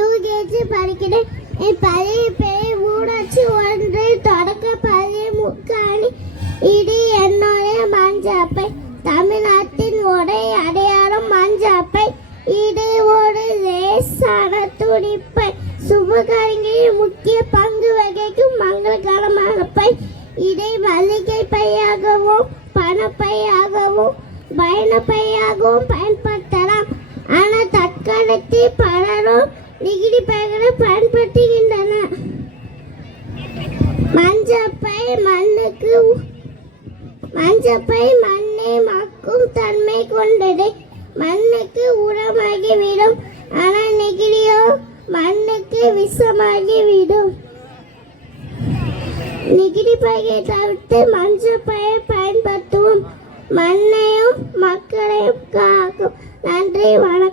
UKG படிக்கிறேன் என் பழைய பெரிய ஊராட்சி ஒன்று தொடக்க பழைய முக்காணி இடி என்னுடைய மஞ்சப்பை. தமிழ்நாட்டின் ஒரே அடையாளம் மஞ்சப்பை. இடி ஒரு லேசான துடிப்பை. சுபகாரியங்களில் முக்கிய பங்கு வகிக்கும் மங்களகரமான பை இதை மல்லிகை பையாகவும் பணப்பையாகவும் பயணப்பையாகவும் பயன்படுத்தலாம். ஆனால் தற்காலத்தில் பலரும் நெகிழி பைகளை பயன்படுத்துகின்றன. மஞ்சப்பை மண்ணுக்கு மஞ்சப்பை மண்ணை மக்கும் தன்மை கொண்டது. மண்ணுக்கு உரமாகி விடும் ஆனால் நெகிழியோ மண்ணுக்கு விஷமாகி விடும் நெகிழி பையை தவிர்த்து மஞ்சப்பையை பயன்படுத்துவோம். மண்ணையும் மக்களையும் காக்கும். நன்றி வணக்கம்.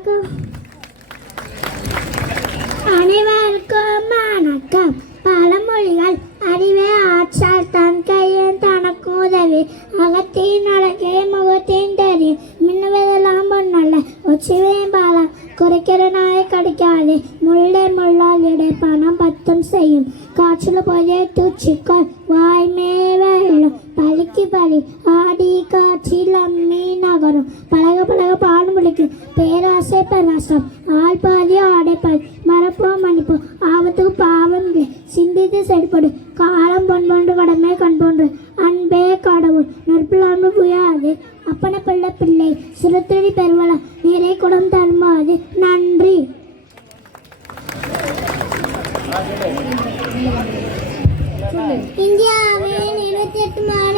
தூச்சிக்கோள் வாய்மே மேலும் பலிக்கு பலி ஆடி காற்றில் அம்மி நகரும் பழக பழக பாடும் பிடிக்கும் பேராசை பராசம் ஆள் பாதி ஆடை பாதி மறப்போம் மன்னிப்போம் ஆபத்துக்கு பாவம் சிந்தித்து செயல்படு காலம் பொன் போன்று கடமை கண் போன்று அன்பே கடவுள் நற்புலாம்பு புயாது அப்பன பிள்ளை பிள்ளை சிறுத்தடி பெருவலம் நீரை குடம் தருமாது நன்றி Thank you. ഇരുപത്തിയെട്ട് മാർച്ച്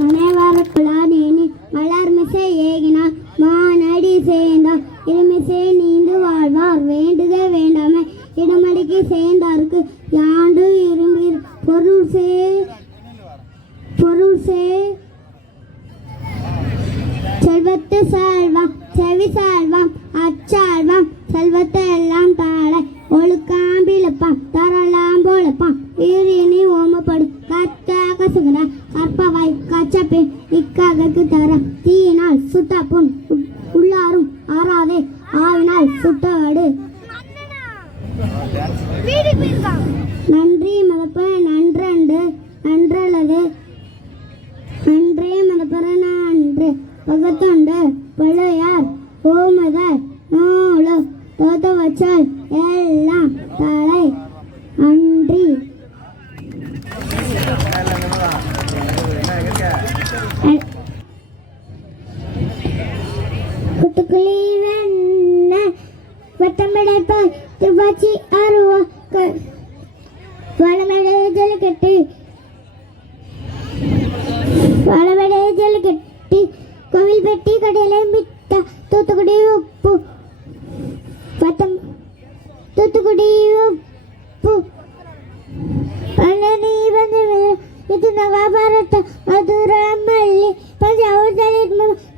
அனைவருக்குள்ளானேனி மலர்மிசை ஏகினார். மானடி சேர்ந்தார். இருமிசை நீந்து வாழ்வார். வேண்டுக வேண்டாமை. இடமடிக்கு சேர்ந்தார்க்கு யாண்டு இரும்பி பொருள் சே பொருள் சே செல்வத்து செல்வம் செவி செல்வம் அச்சால்வம் செல்வத்தை எல்லாம் தாழ. ஒழுக்காம்பிழுப்பான் தரல ஆவினால் சுட்டவடு நன்றி மதப்ப நன்றண்டு நன்றல்லது நன்றே மதப்பற நன்று பகத்தொண்டு. பழையார் ஓமதர் நூலு தோத்த வச்சால் எல்லாம் தலை. நன்றி. குத்துக்குழி வட்டமிடைப்பாய் துப்பாச்சி ஆறுவா வளமடை ஜல்லிக்கட்டு வளமடை ஜல்லிக்கட்டு கோவில் பெட்டி கடையில மிட்டா தூத்துக்குடி உப்பு பத்தம் தூத்துக்குடி உப்பு. பழனி வந்து இது நவபாரத மதுரமல்லி பஞ்சாவது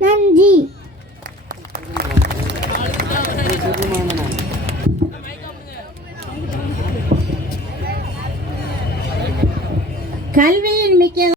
நன்றி கல்வியின் மிக்க